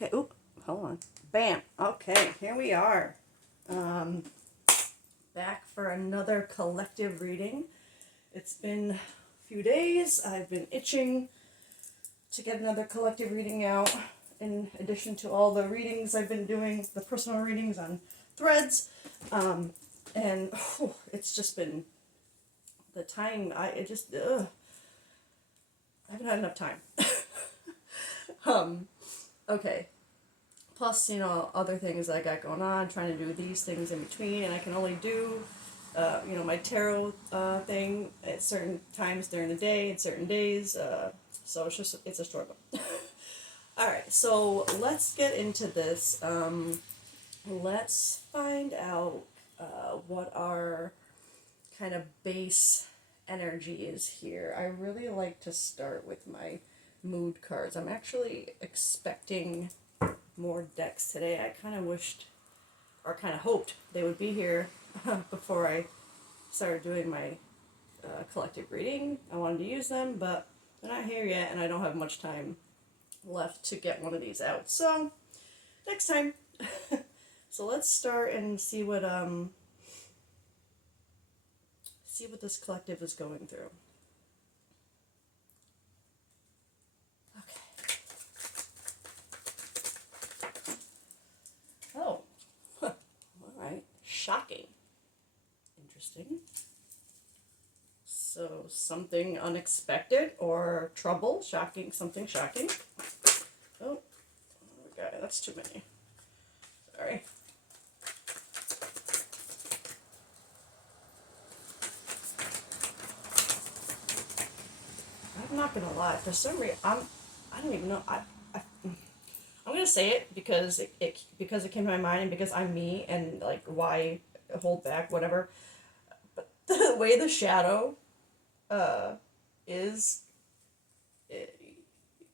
Okay, oop, hold on. Bam. Okay, here we are. Back for another collective reading. It's been a few days. I've been itching to get another collective reading out, in addition to all the readings I've been doing, the personal readings on Threads. And it's just been the time. I haven't had enough time. Okay. Plus, other things I got going on, trying to do these things in between, and I can only do, my tarot thing at certain times during the day, and certain days, so it's a struggle. Alright, so let's get into this. Let's find out what our kind of base energy is here. I really like to start with my mood cards. I'm actually expecting more decks today. I kind of wished, or kind of hoped, they would be here before I started doing my collective reading. I wanted to use them, but they're not here yet, and I don't have much time left to get one of these out. So, next time. So let's start and see what this collective is going through. Oh, all right. Shocking. Interesting. So something unexpected or trouble. Shocking. Something shocking. Oh, okay. That's too many. Sorry. I'm not gonna lie. For some reason, I don't even know. I'm gonna say it because it came to my mind, and because I'm me, and like, why hold back, whatever. But the way the shadow is,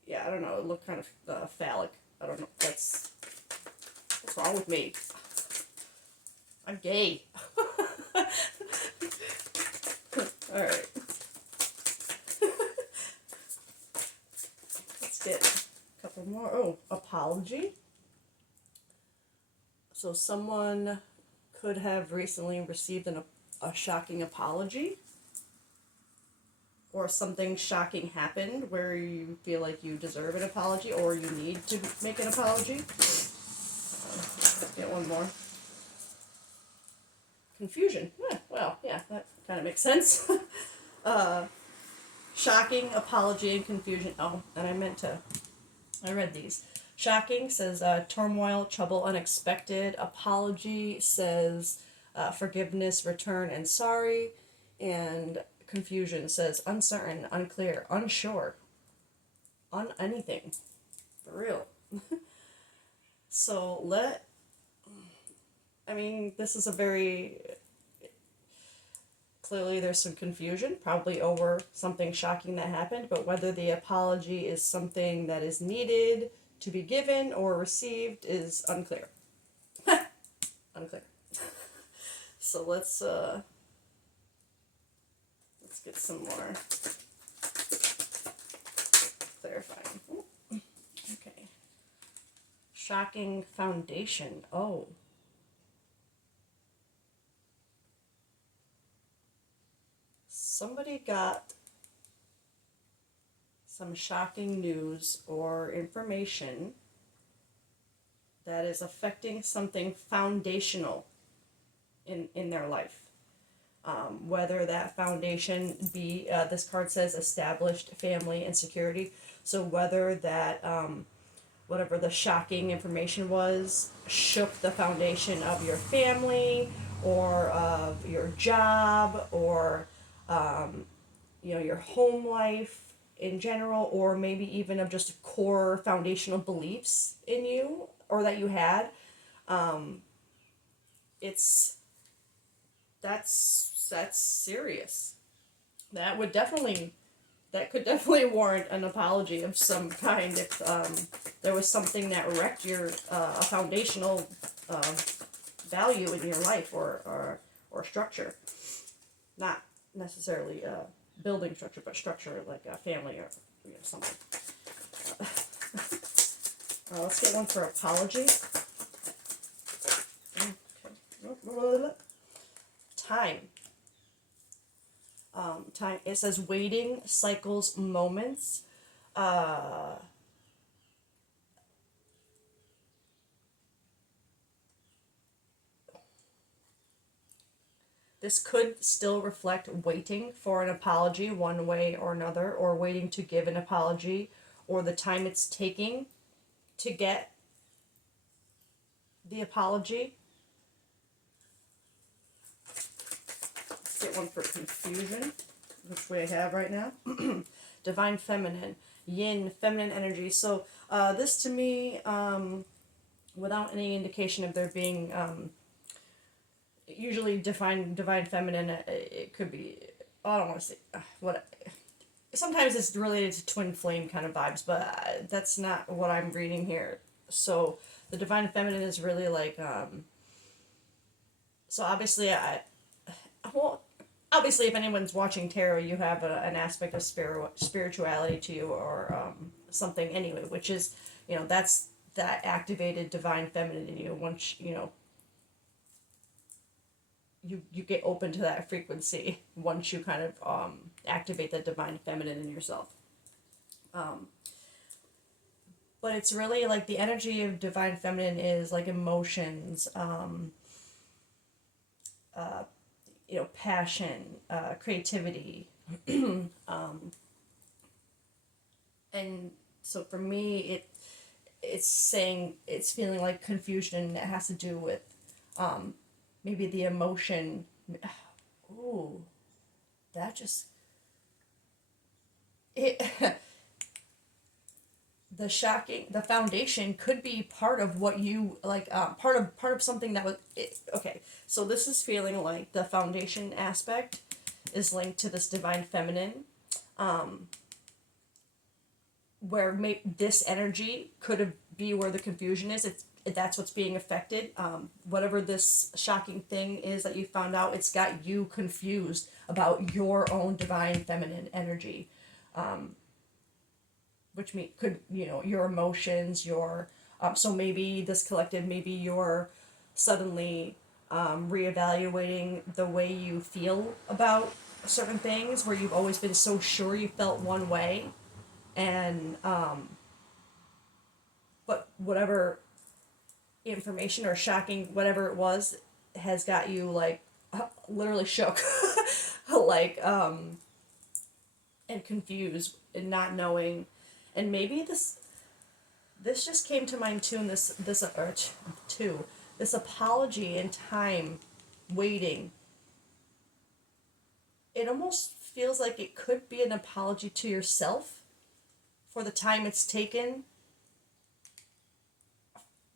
yeah, I don't know. It looked kind of phallic. I don't know. What's wrong with me? I'm gay. All right. Let's get a couple more. Oh, apology. So someone could have recently received a shocking apology, or something shocking happened where you feel like you deserve an apology, or you need to make an apology. Get one more. Confusion. Well, yeah, that kind of makes sense. Shocking, apology, and confusion. Oh, and I read these. Shocking says turmoil, trouble, unexpected. Apology says forgiveness, return, and sorry. And confusion says uncertain, unclear, unsure, anything. For real. So this is a very, clearly there's some confusion, probably over something shocking that happened, but whether the apology is something that is needed to be given or received is unclear. Unclear. So let's get some more clarifying. Ooh. Okay. Shocking foundation. Oh. Somebody got some shocking news or information that is affecting something foundational in their life. Whether that foundation be, this card says established family and security. So whether that, whatever the shocking information was, shook the foundation of your family, or of your job, or your home life in general, or maybe even of just core foundational beliefs in you, or that you had. That's serious. That could definitely warrant an apology of some kind if there was something that wrecked your a foundational value in your life, or structure. Not necessarily building structure, but structure like a family, or something. Let's get one for apology. Time. Time. It says waiting, cycles, moments. Uh, this could still reflect waiting for an apology one way or another, or waiting to give an apology, or the time it's taking to get the apology. Let's get one for confusion, which we have right now. Divine feminine, yin, feminine energy. So this to me, without any indication of there being usually divine feminine, it could be, I don't want to say what. Sometimes it's related to twin flame kind of vibes, but that's not what I'm reading here. So the divine feminine is really like so obviously well, obviously if anyone's watching tarot, you have an aspect of spirituality to you, or something anyway, which is, that's that activated divine feminine in you. Once you get open to that frequency, once you kind of activate the divine feminine in yourself. But it's really like the energy of divine feminine is like emotions, passion, creativity. And so for me, it's saying, it's feeling like confusion that has to do with maybe the emotion. Ooh, that just it. The foundation could be part of what you like, part of something that was okay. So this is feeling like the foundation aspect is linked to this divine feminine, where this energy be where the confusion is. That's what's being affected. Whatever this shocking thing is that you found out, it's got you confused about your own divine feminine energy, which could, your emotions, your so maybe this collective, maybe you're suddenly reevaluating the way you feel about certain things, where you've always been so sure you felt one way, and but whatever information or shocking whatever it was has got you like literally shook, like and confused and not knowing. And maybe this just came to mind too, in this apology and time waiting. It almost feels like it could be an apology to yourself for the time it's taken,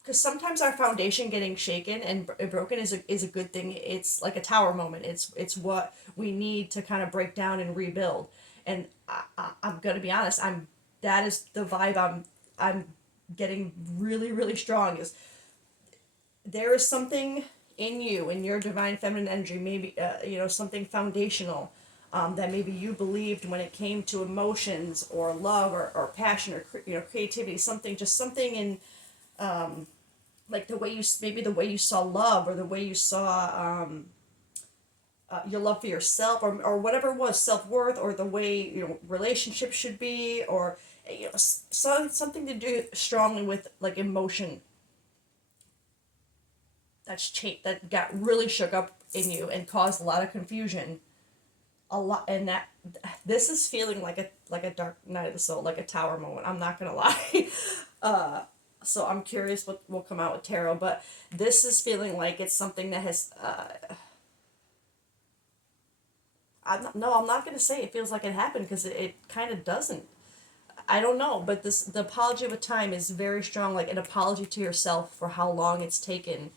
because sometimes our foundation getting shaken and broken is a good thing. It's like a tower moment. It's what we need to kind of break down and rebuild. And I'm gonna be honest. That is the vibe I'm getting really, really strong. Is there is something in you, in your divine feminine energy, maybe something foundational, that maybe you believed when it came to emotions or love or passion or creativity, something in like the way you saw love, or the way you saw your love for yourself, or whatever it was, self-worth, or the way relationships should be, or something to do strongly with like emotion that got really shook up in you and caused a lot of confusion, a lot. And that this is feeling like a dark night of the soul, like a tower moment. I'm not gonna lie. So I'm curious what will come out with tarot, but this is feeling like it's something that has I'm not gonna say it feels like it happened, because it kind of doesn't. I don't know, but the apology with time is very strong, like an apology to yourself for how long it's taken.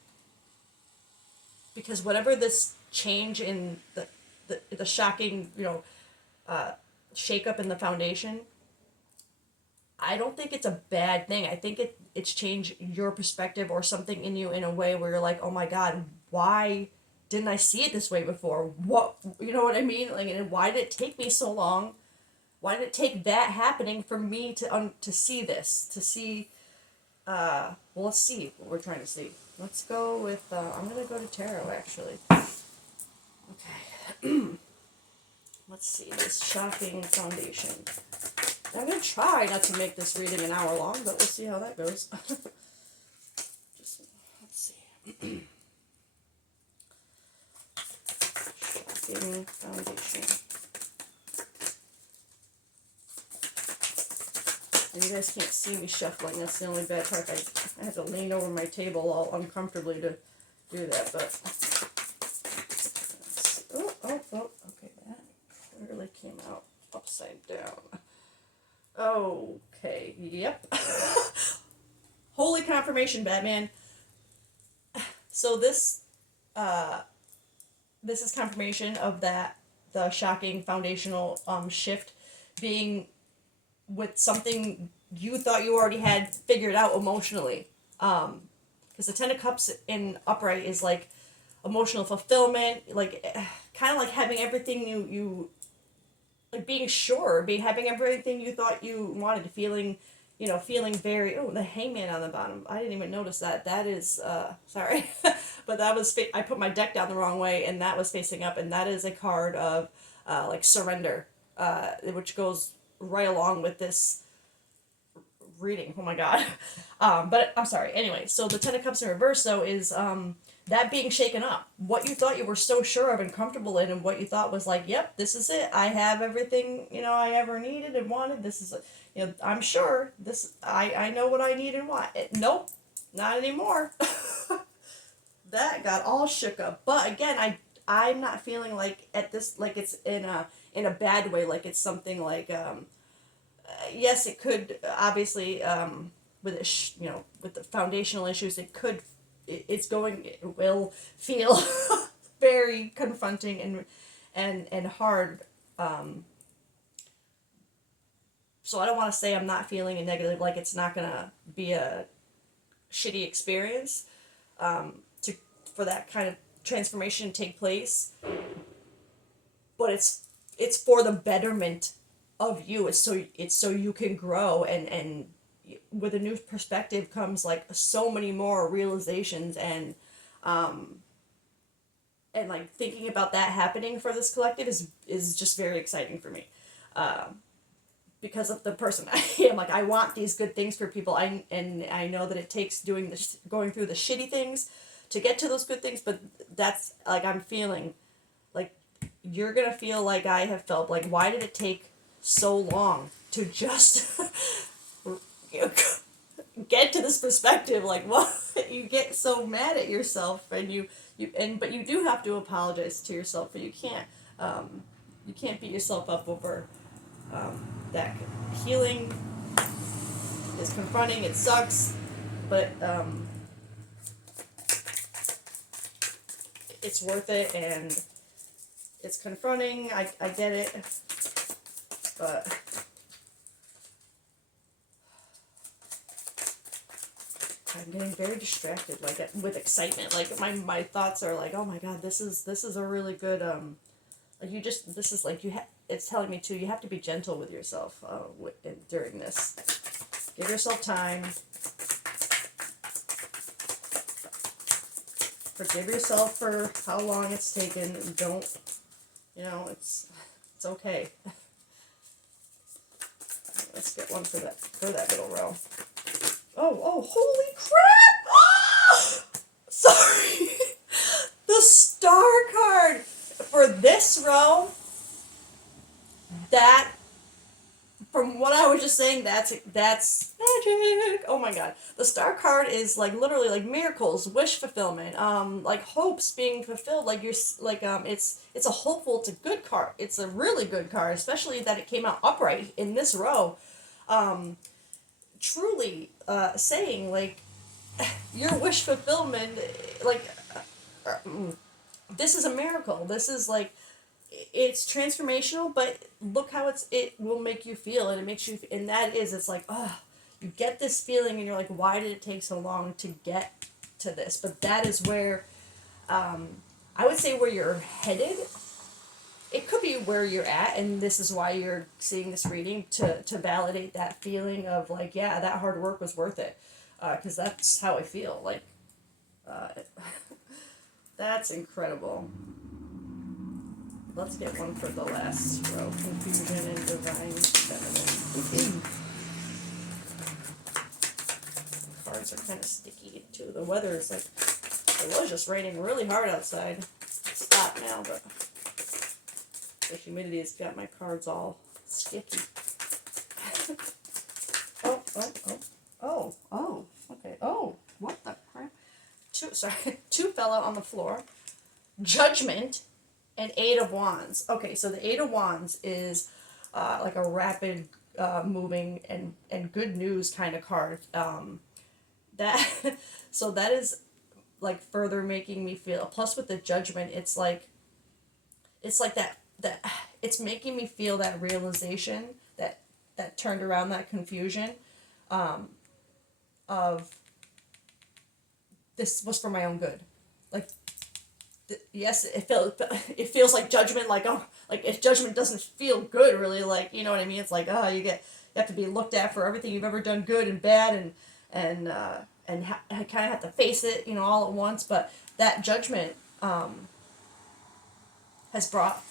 Because whatever this change in the shocking, shake up in the foundation, I don't think it's a bad thing. I think it's changed your perspective or something in you in a way where you're like, oh my God, why didn't I see it this way before? What, you know what I mean? Like, and why did it take me so long? Why did it take that happening for me to see this, to see Well, let's see what we're trying to see. Let's go with, I'm going to go to tarot, actually. Okay. Let's see, this shocking foundation. I'm going to try not to make this reading an hour long, but we'll see how that goes. Just, let's see. Shocking foundation. And you guys can't see me shuffling. That's the only bad part. I have to lean over my table all uncomfortably to do that, but... Okay, that clearly came out upside down. Okay, yep. Holy confirmation, Batman. So this is confirmation of that, the shocking foundational shift being with something you thought you already had figured out emotionally. Because the Ten of Cups in upright is like emotional fulfillment, like kind of like having everything you like being sure, having everything you thought you wanted, feeling very, the hangman on the bottom. I didn't even notice that. That is, sorry, but that was, I put my deck down the wrong way, and that was facing up, and that is a card of, like, surrender, which goes right along with this reading. Oh my god. But I'm sorry. Anyway, so the Ten of Cups in reverse, though, is, that being shaken up. What you thought you were so sure of and comfortable in, and what you thought was like, yep, this is it. I have everything, I ever needed and wanted. This is, I'm sure this, I know what I need and want. Nope, not anymore. That got all shook up. But again, I'm not feeling like at this, like it's in a bad way, like it's something like, yes, it could, obviously, with it, with the foundational issues, it will feel very confronting and hard. So I don't want to say I'm not feeling a negative, like it's not gonna be a shitty experience, for that kind of transformation to take place. But it's for the betterment of you. It's so you can grow, and with a new perspective comes like so many more realizations, and like thinking about that happening for this collective is just very exciting for me, because of the person I am. Like, I want these good things for people. I know that it takes going through the shitty things to get to those good things, but that's like, I'm feeling like you're gonna feel like I have felt. Like, why did it take so long to just get to this perspective? Like, what? You get so mad at yourself, and but you do have to apologize to yourself, but you can't beat yourself up over, that. Healing is confronting. It sucks, but it's worth it, and it's confronting. I get it, but I'm getting very distracted, like, with excitement. Like, my thoughts are like, oh my god, this is a really good, like, this is like, it's telling me too, you have to be gentle with yourself, during this. Give yourself time. Forgive yourself for how long it's taken. Don't, it's okay. Let's get one for that middle row. Oh, holy crap! Oh! Sorry. The star card for this row, that, from what I was just saying, that's magic. Oh my god. The star card is like literally like miracles, wish fulfillment, like hopes being fulfilled. Like, you're like, it's a hopeful, it's a good card. It's a really good card, especially that it came out upright in this row. Truly, saying like your wish fulfillment, like, this is a miracle. This is like, it's transformational, but look how it will make you feel, and it makes you, and it's like, you get this feeling, and you're like, why did it take so long to get to this? But that is where, I would say, where you're headed. It could be where you're at, and this is why you're seeing this reading, to validate that feeling of like, yeah, that hard work was worth it. because that's how I feel. Like, uh, that's incredible. Let's get one for the last row. Confusion and divine feminine. Cards are kind of sticky too. The weather is like, it was just raining really hard outside. It's stopped now, but the humidity has got my cards all sticky. Okay. Oh, what the crap? Two fell out on the floor. Judgment and Eight of Wands. Okay, so the Eight of Wands is like a rapid moving and good news kind of card. That so that is like further making me feel. Plus with the Judgment, it's like that it's making me feel that realization that turned around that confusion of this was for my own good. Like yes, it feels like judgment. Like oh, like if judgment doesn't feel good, really, like you know what I mean. It's like oh, you have to be looked at for everything you've ever done, good and bad, and kind of have to face it, you know, all at once. But that judgment has brought.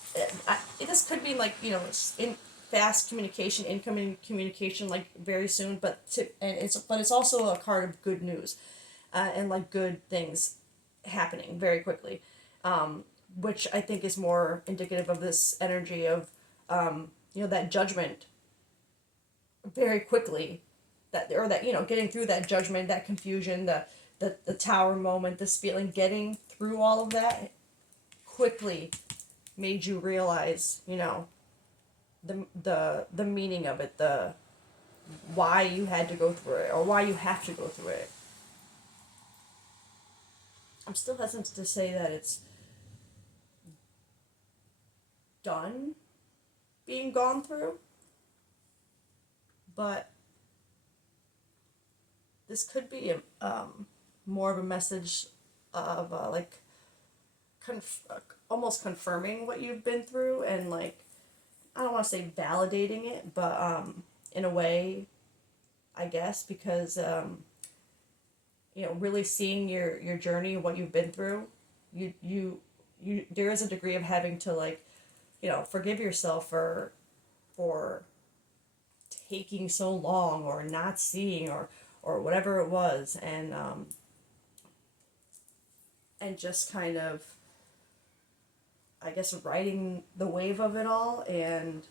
This could be like you know in fast communication, incoming communication, like very soon. But it's also a card of good news, and like good things happening very quickly, which I think is more indicative of this energy of you know that judgment very quickly, that you know getting through that judgment, that confusion, the tower moment, this feeling, getting through all of that quickly made you realize, you know, the meaning of it, the why you had to go through it or why you have to go through it. I'm still hesitant to say that it's done being gone through, but this could be more of a message of like almost confirming what you've been through and like I don't want to say validating it, but in a way, I guess, because you know, really seeing your journey, what you've been through, you there is a degree of having to like, you know, forgive yourself for taking so long or not seeing or whatever it was, and just kind of I guess riding the wave of it all and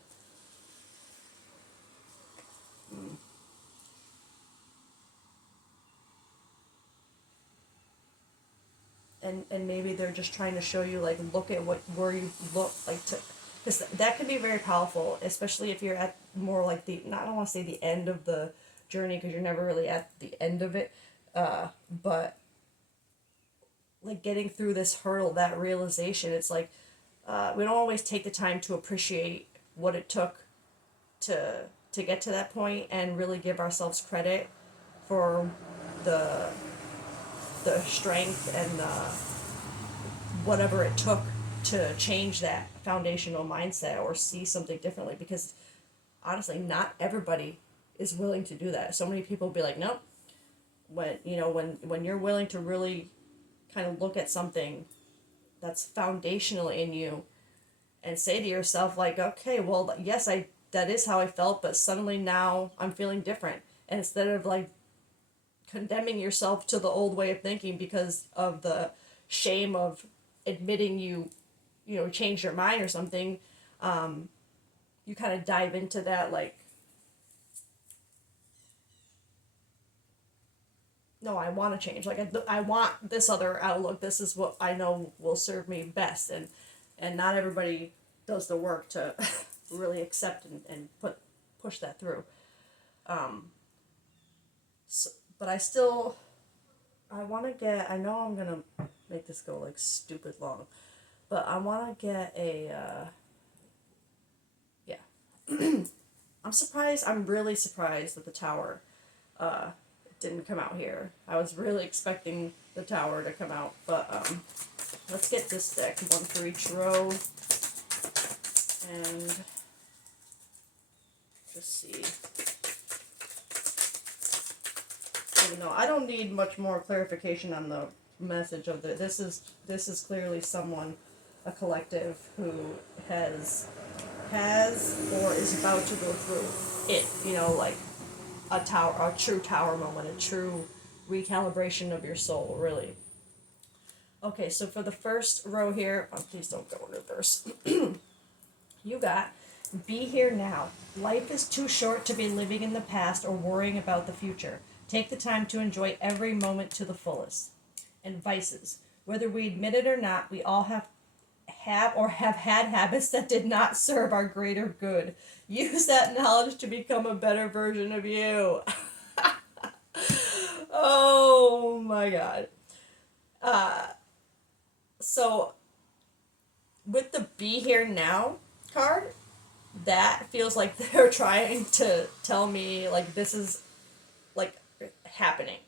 maybe they're just trying to show you like look at where you look like to because that can be very powerful, especially if you're at more like the not I don't want to say the end of the journey because you're never really at the end of it, but like getting through this hurdle, that realization, it's like we don't always take the time to appreciate what it took to get to that point and really give ourselves credit for the strength and whatever it took to change that foundational mindset or see something differently, because honestly not everybody is willing to do that. So many people will be like nope, when you know when you're willing to really kind of look at something that's foundational in you and say to yourself like okay, well yes, I that is how I felt, but suddenly now I'm feeling different, and instead of like condemning yourself to the old way of thinking because of the shame of admitting you know changed your mind or something, you kind of dive into that like no, I want to change, like I want this other outlook, this is what I know will serve me best, and not everybody does the work to really accept and push that through. So, but I want to get, I know I'm gonna make this go like stupid long, but I want to get yeah. I'm really surprised that the tower didn't come out here. I was really expecting the tower to come out, but let's get this deck, one for each row, and just see. You know, I don't need much more clarification on the message of the. This is clearly someone, a collective who has or is about to go through it. You know, like a true tower moment, a true recalibration of your soul, really. Okay, so for the first row here, oh, please don't go in reverse. You got be here now. Life is too short to be living in the past or worrying about the future. Take the time to enjoy every moment to the fullest. And vices. Whether we admit it or not, we all have or have had habits that did not serve our greater good. Use that knowledge to become a better version of you. Oh my god. So with the be here now card, that feels like they're trying to tell me like this is like happening.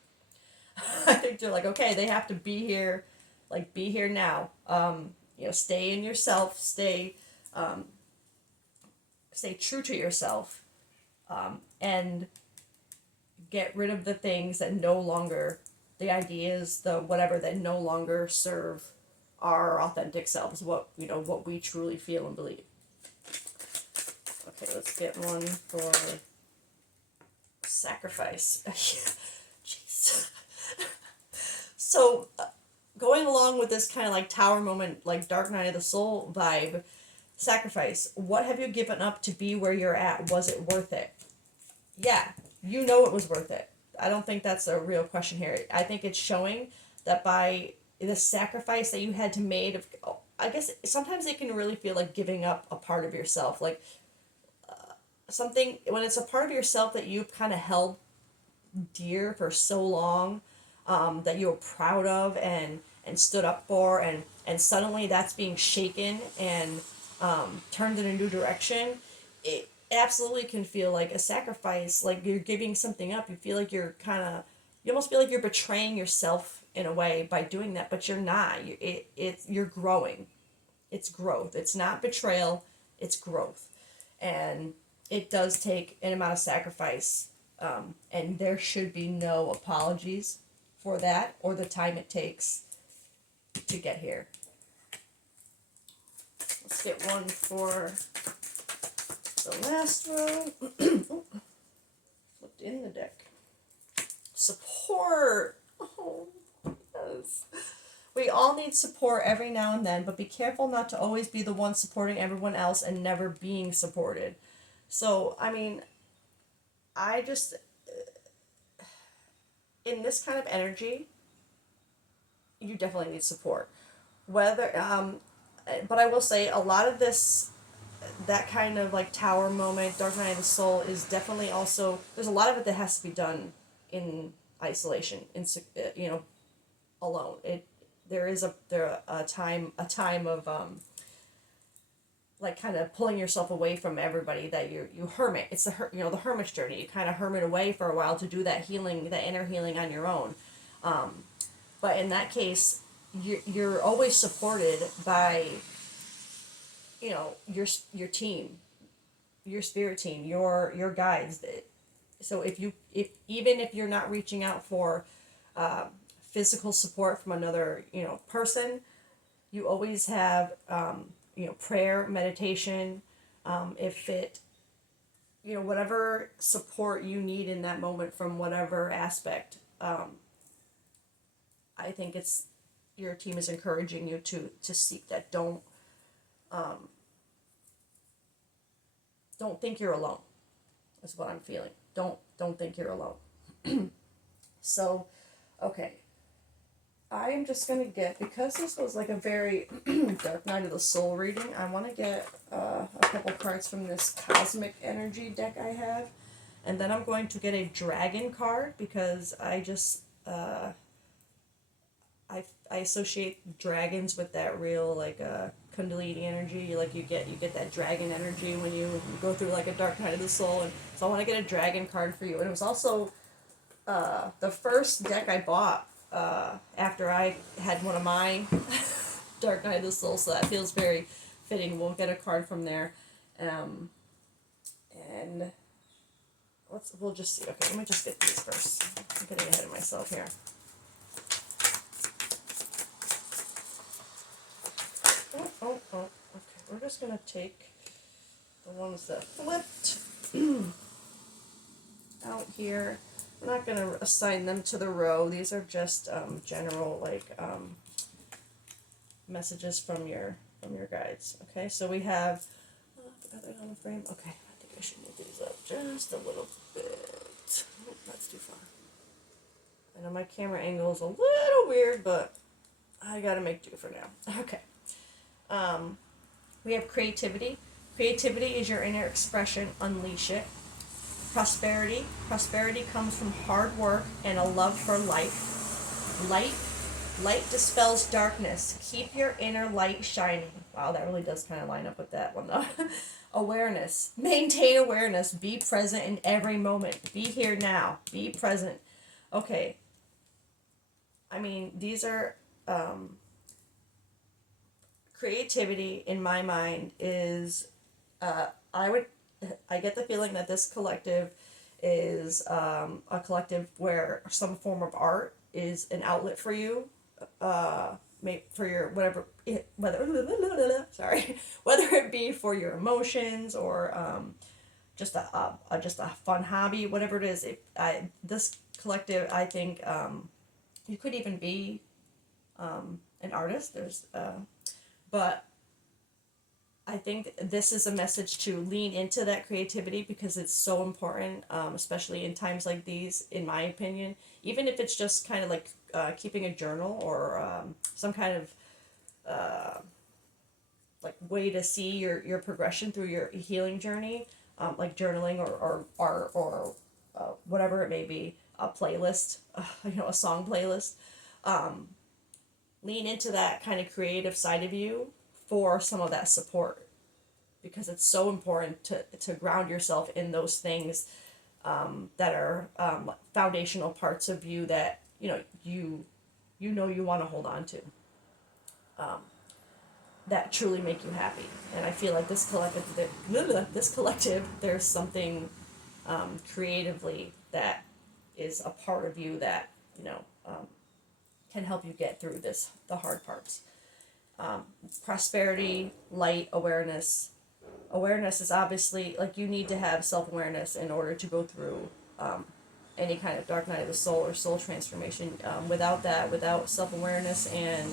I think they're like, okay, they have to be here, like be here now. You know, stay in yourself, stay true to yourself, and get rid of the things that no longer, the ideas, the whatever that no longer serve our authentic selves, what you know, what we truly feel and believe. Okay, let's get one for sacrifice. Jeez. So, going along with this kind of like tower moment, like Dark Night of the Soul vibe, sacrifice. What have you given up to be where you're at? Was it worth it? Yeah, you know it was worth it. I don't think that's a real question here. I think it's showing that by the sacrifice that you had to make of, I guess sometimes it can really feel like giving up a part of yourself, like something when it's a part of yourself that you've kind of held dear for so long, that you were proud of and stood up for, and suddenly that's being shaken and turned in a new direction. It absolutely can feel like a sacrifice, like you're giving something up. You feel like you almost feel like you're betraying yourself in a way by doing that, but you're not. You're growing. It's growth. It's not betrayal. It's growth, and it does take an amount of sacrifice, and there should be no apologies for that or the time it takes to get here. Let's get one for the last row. Oh, flipped in the deck. Support. Oh, yes. We all need support every now and then, but be careful not to always be the one supporting everyone else and never being supported. So, I mean, I just, in this kind of energy, you definitely need support. Whether, but I will say a lot of this, that kind of like tower moment, Dark Night of the Soul is definitely also, there's a lot of it that has to be done in isolation, you know, alone. There is a time of like kind of pulling yourself away from everybody, that you hermit. It's the the hermit's journey. You kind of hermit away for a while to do that healing, that inner healing on your own. But in that case, you're always supported by your team, your spirit team, your guides. So if even if you're not reaching out for physical support from another person, you always have prayer, meditation, if it whatever support you need in that moment from whatever aspect. I think it's your team is encouraging you to seek that. Don't think you're alone, is what I'm feeling. Don't think you're alone. So, okay. I'm just going to get, because this was like a very Dark Night of the Soul reading, I want to get a couple cards from this Cosmic Energy deck I have. And then I'm going to get a Dragon card, because I just, I associate dragons with that real, like, Kundalini energy. Like, you get that dragon energy when you go through, like, a Dark Night of the Soul. And so I want to get a Dragon card for you. And it was also the first deck I bought after I had one of my Dark Night of the Soul, so that feels very fitting. We'll get a card from there. And we'll just see. Okay, let me just get these first. I'm getting ahead of myself here. Oh. Okay, we're just gonna take the ones that flipped out here. We're not gonna assign them to the row. These are just general messages from your guides. Okay, so we have. Are they on the frame? Okay, I think I should move these up just a little bit. Oh, that's too far. I know my camera angle is a little weird, but I gotta make do for now. Okay. We have creativity. Creativity is your inner expression. Unleash it. Prosperity. Prosperity comes from hard work and a love for life. Light dispels darkness. Keep your inner light shining. Wow, that really does kind of line up with that one though. Awareness. Maintain awareness. Be present in every moment. Be here now. Be present. Okay. I mean, these are creativity in my mind is I get the feeling that this collective is a collective where some form of art is an outlet for you, for your whatever whether it be for your emotions or just a fun hobby, whatever it is. This collective, I think you could even be an artist. But I think this is a message to lean into that creativity because it's so important, especially in times like these, in my opinion. Even if it's just kind of like keeping a journal or some kind of like way to see your progression through your healing journey, like journaling or art or whatever it may be, a playlist, a song playlist. Lean into that kind of creative side of you for some of that support because it's so important to ground yourself in those things that are foundational parts of you that you want to hold on to, that truly make you happy. And I feel like this collective, there's something creatively that is a part of you that can help you get through the hard parts. Prosperity, light, awareness. Awareness is obviously, like, you need to have self-awareness in order to go through any kind of dark night of the soul or soul transformation. Without self-awareness and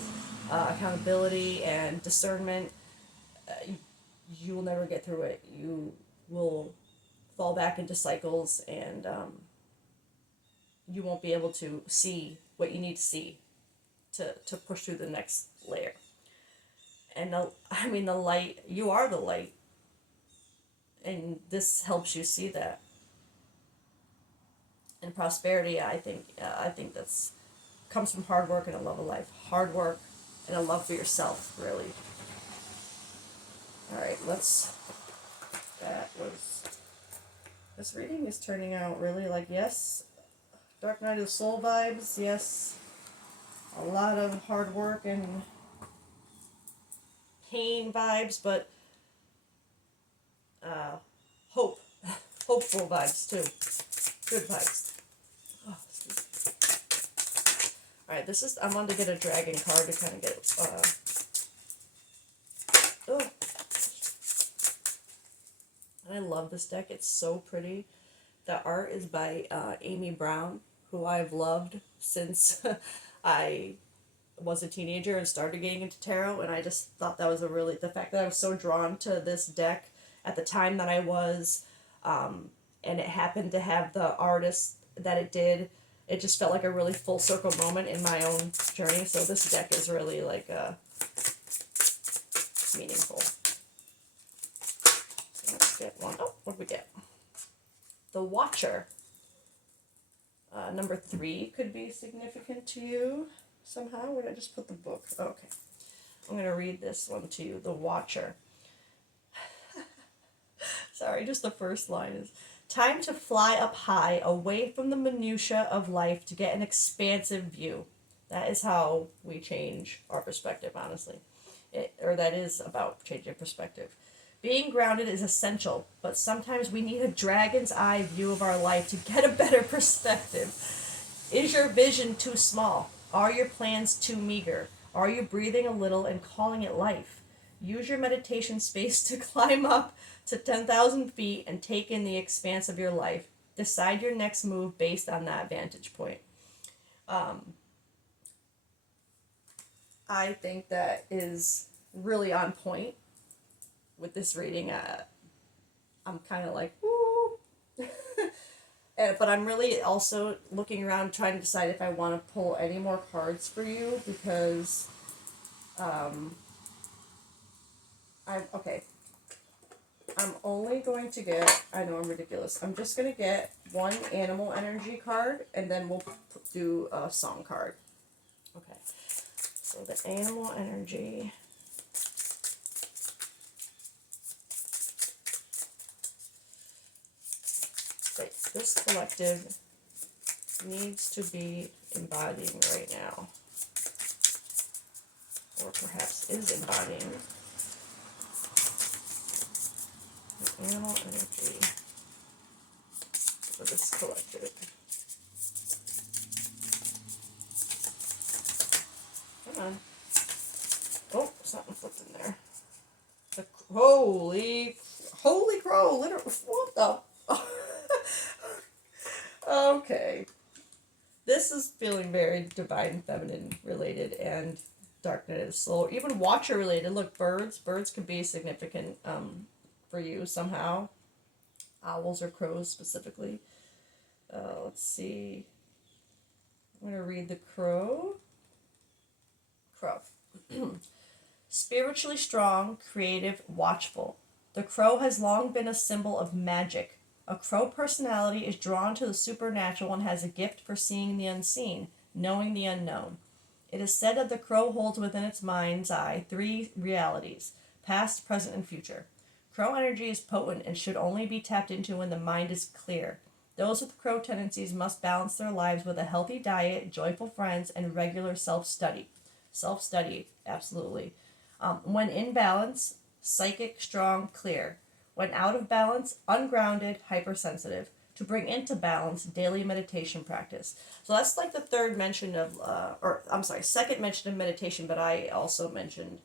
accountability and discernment, you will never get through it. You will fall back into cycles and you won't be able to see what you need to see to push through the next layer. And the light, you are the light. And this helps you see that. And prosperity, I think that's comes from hard work and a love of life. Hard work and a love for yourself, really. All right, this reading is turning out really like, yes, Dark Night of the Soul vibes, yes, a lot of hard work and pain vibes, but hopeful vibes too, good vibes. Oh, all right, I wanted to get a dragon card to kind of get and I love this deck. It's so pretty. The art is by Amy Brown, who I've loved since I was a teenager and started getting into tarot, and I just thought that was the fact that I was so drawn to this deck at the time that I was, and it happened to have the artist that it did. It just felt like a really full circle moment in my own journey, so this deck is really like meaningful. So let's get one. Oh, what did we get? The Watcher. Number 3 could be significant to you somehow. Where did I just put the book? Okay. I'm going to read this one to you. The Watcher. Sorry, just the first line is, time to fly up high, away from the minutiae of life to get an expansive view. That is how we change our perspective, honestly. That is about changing perspective. Being grounded is essential, but sometimes we need a dragon's eye view of our life to get a better perspective. Is your vision too small? Are your plans too meager? Are you breathing a little and calling it life? Use your meditation space to climb up to 10,000 feet and take in the expanse of your life. Decide your next move based on that vantage point. I think that is really on point with this reading. I'm kind of like, woo. But I'm really also looking around trying to decide if I want to pull any more cards for you because okay. I'm only going to get, I know I'm ridiculous, I'm just going to get one animal energy card and then we'll do a song card. Okay. So the animal energy. Wait, this collective needs to be embodying right now. Or perhaps is embodying. The animal energy for this collective. Come on. Oh, something flipped in there. Holy crow, literally, what the? Okay. This is feeling very divine feminine related and dark night of the soul. Even watcher related. Look, birds could be significant for you somehow. Owls or crows specifically. Let's see. I'm going to read the crow. Spiritually strong, creative, watchful. The crow has long been a symbol of magic. A crow personality is drawn to the supernatural and has a gift for seeing the unseen, knowing the unknown. It is said that the crow holds within its mind's eye three realities: past, present, and future. Crow energy is potent and should only be tapped into when the mind is clear. Those with crow tendencies must balance their lives with a healthy diet, joyful friends, and regular self-study. Self-study, absolutely. When in balance, psychic, strong, clear. When out of balance, ungrounded, hypersensitive. To bring into balance, daily meditation practice. So that's like the third mention of, second mention of meditation, but I also mentioned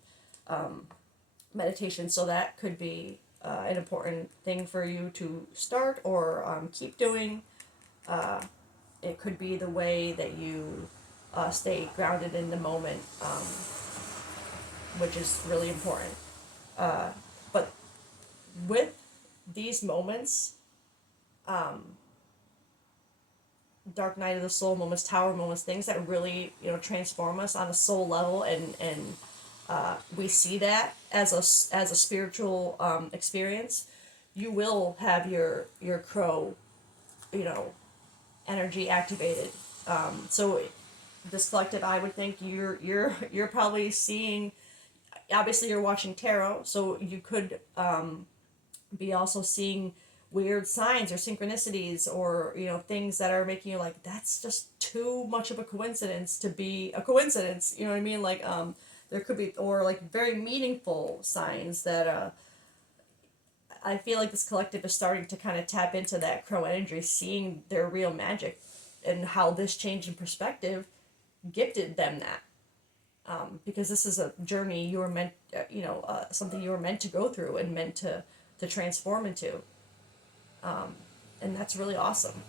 meditation. So that could be an important thing for you to start or keep doing. It could be the way that you stay grounded in the moment, which is really important. But with these moments, dark night of the soul moments, tower moments, things that really transform us on a soul level, and we see that as a spiritual experience, you will have your crow, energy activated. So this collective, I would think you're probably seeing. Obviously, you're watching tarot, so you could be also seeing weird signs or synchronicities or things that are making you like, that's just too much of a coincidence to be a coincidence. You know what I mean? Like there could be, or like very meaningful signs that I feel like this collective is starting to kind of tap into that crow energy, seeing their real magic and how this change in perspective gifted them that. Because this is a journey you were meant, something you were meant to go through and meant to transform into. And that's really awesome.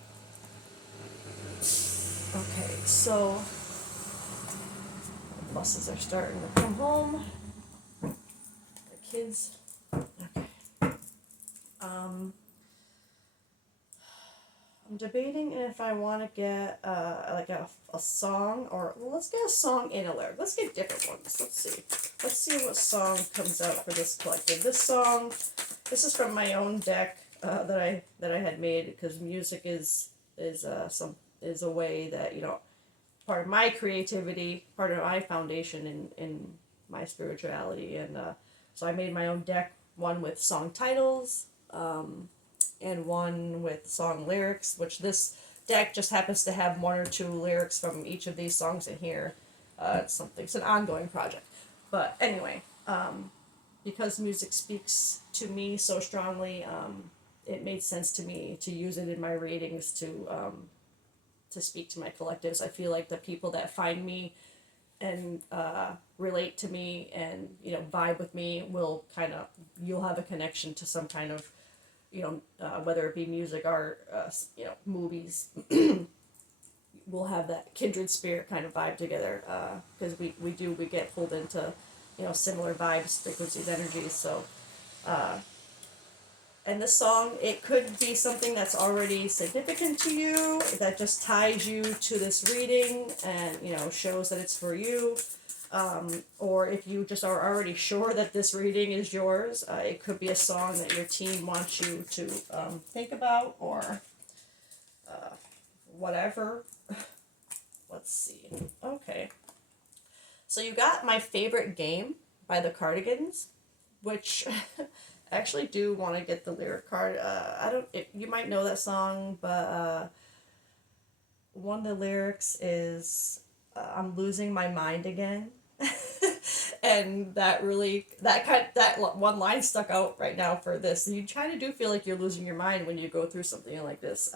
Okay, so the buses are starting to come home. The kids. Okay. I'm debating if I want to get like a song, or let's get a song and a lyric. Let's get different ones. Let's see what song comes out for this collective. This is from my own deck that I had made, because music is a way that part of my creativity, part of my foundation in my spirituality, and so I made my own deck, one with song titles. And one with song lyrics, which this deck just happens to have one or two lyrics from each of these songs in here. It's an ongoing project. But anyway, because music speaks to me so strongly, it made sense to me to use it in my readings to speak to my collectives. I feel like the people that find me and relate to me and vibe with me will kind of, you'll have a connection to some kind of whether it be music, art, movies. We'll have that kindred spirit kind of vibe together because we get pulled into similar vibes, frequencies, energies. So and this song, it could be something that's already significant to you, that just ties you to this reading and, shows that it's for you. Or if you just are already sure that this reading is yours, it could be a song that your team wants you to think about or whatever. Let's see. Okay. So you got My Favorite Game by the Cardigans, which I actually do want to get the lyric card. You might know that song, but one of the lyrics is I'm losing my mind again. And that one line stuck out right now for this. You kind of do feel like you're losing your mind when you go through something like this.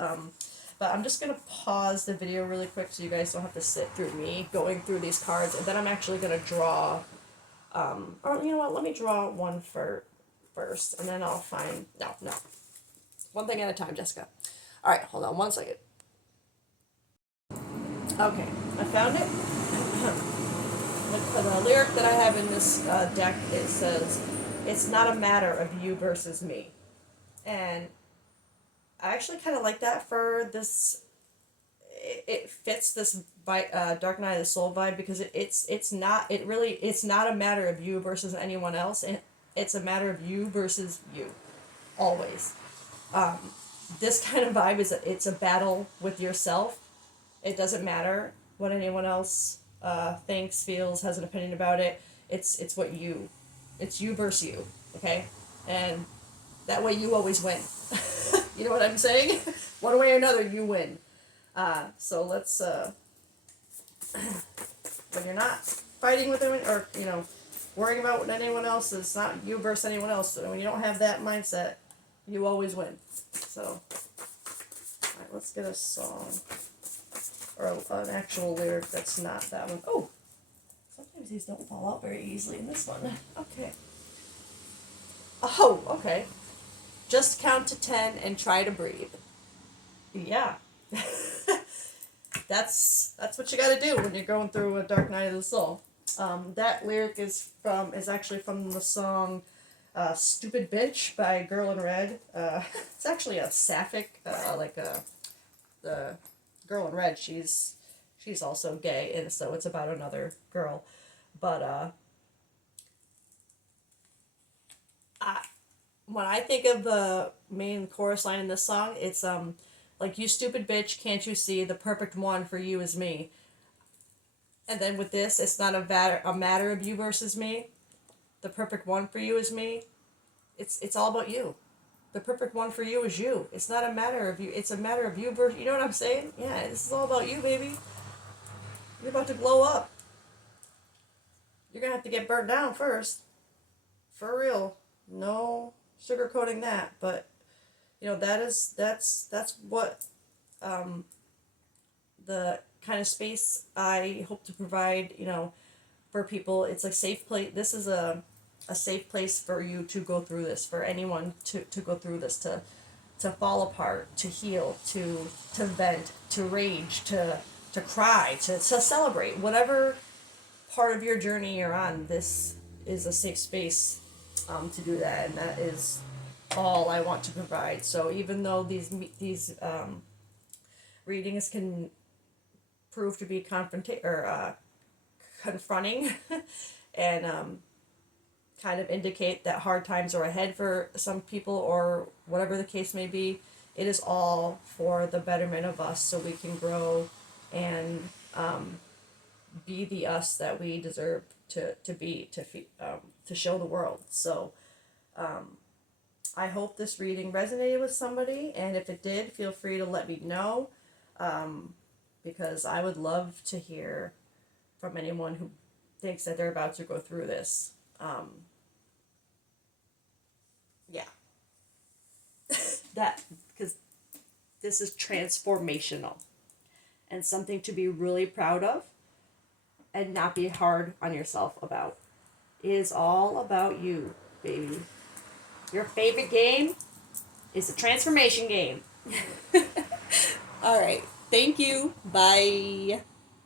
But I'm just going to pause the video really quick so you guys don't have to sit through me going through these cards. And then I'm actually going to draw, or you know what, let me draw one first. And then I'll find, no. One thing at a time, Jessica. All right, hold on one second. Okay, I found it. The lyric that I have in this deck, it says, "It's not a matter of you versus me." And I actually kind of like that for this. It fits this Dark Night of the Soul vibe because it's not a matter of you versus anyone else, and it's a matter of you versus you, always. This kind of vibe it's a battle with yourself. It doesn't matter what anyone else thinks, feels, has an opinion about it. It's you versus you, okay? And that way you always win. You know what I'm saying? One way or another, you win. So let's when you're not fighting with anyone or worrying about what anyone else is, not you versus anyone else. So when you don't have that mindset, you always win. So, all right, let's get a song or an actual lyric that's not that one. Oh, sometimes these don't fall out very easily in this one. Okay. Oh, okay. Just count to 10 and try to breathe. Yeah. That's what you got to do when you're going through a dark night of the soul. That lyric is actually from the song "Stupid Bitch" by Girl in Red. It's actually a sapphic, the Girl in Red. She's also gay, and so it's about another girl. But when I think of the main chorus line in this song, it's like, "You stupid bitch, can't you see the perfect one for you is me?" And then with this, it's not a matter of you versus me. The perfect one for you is me. It's all about you. The perfect one for you is you. It's not a matter of you. It's a matter of you versus, you know what I'm saying? Yeah, this is all about you, baby. You're about to glow up. You're going to have to get burnt down first. For real. No sugarcoating that, but that's what the kind of space I hope to provide, for people. It's a safe place. This is a safe place for you to go through this, for anyone to go through this, to fall apart, to heal, to vent, to rage, to cry, to celebrate. Whatever part of your journey you're on, this is a safe space to do that, and that is all I want to provide. So even though these readings can prove to be confronting and kind of indicate that hard times are ahead for some people or whatever the case may be, it is all for the betterment of us so we can grow and be the us that we deserve to be, to show the world. So I hope this reading resonated with somebody, and if it did, feel free to let me know, because I would love to hear from anyone who thinks that they're about to go through this. that because this is transformational and something to be really proud of and not be hard on yourself about. It is all about you, baby. Your favorite game is the transformation game. All right. Thank you. Bye.